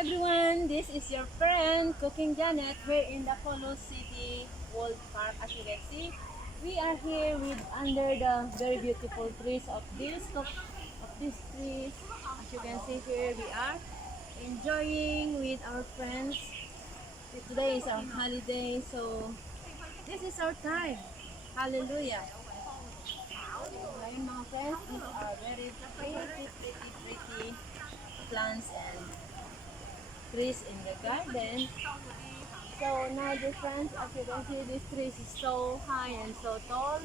everyone, this is your friend Cooking Janet. We're in the Polo City World Park. As you can see, we are here with under the very beautiful trees of these trees. As you can see here, we are enjoying with our friends. Today is our holiday, so this is our time. Hallelujah. Ngayon mga friends, these are very pretty plants and trees in the garden. So now the friends, as you can see, this tree is so high and so tall.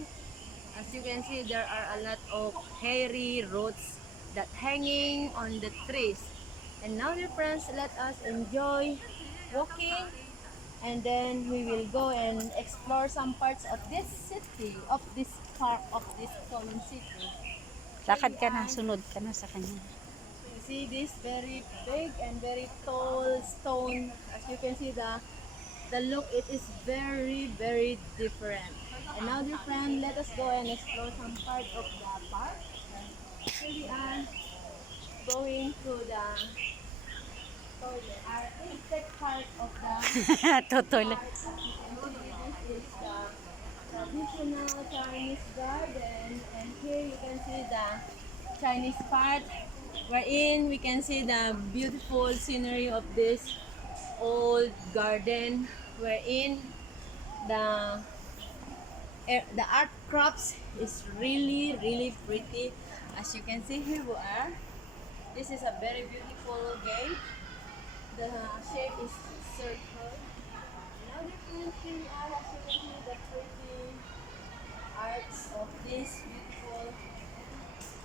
As you can see, there are a lot of hairy roots that hanging on the trees. And now dear friends, let us enjoy walking, and then we will go and explore some parts of this city, of this part of this Solon city. Lakad ka na, sunod ka na sa kanya. You see this very big and very tall stone. As you can see, the look, it is very different. And now dear friend, let us go and explore some part of the park. Here we are going to the artistic part of the Totoo lang. park. As you can see, this is the traditional Chinese garden, and here you can see the Chinese part wherein we can see the beautiful scenery of this old garden, wherein the art crafts is really pretty. As you can see, here we are. This is a very beautiful gate. The shape is circle. Now the here we are. As you can see, the pretty arts of these beautiful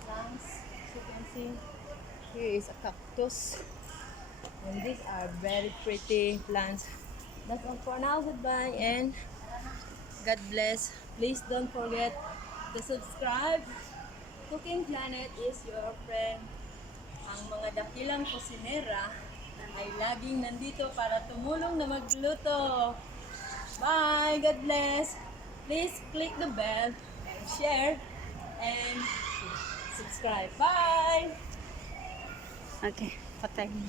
plants. As you can see, here is a cactus. And these are very pretty plants. That's all for now. Goodbye and God bless. Please don't forget to subscribe. Cooking Planet is your friend. Ang mga dakilang kusinera ay laging nandito para tumulong na magluto. Bye! God bless! Please click the bell, share, and subscribe. Bye! Okay, patay mo.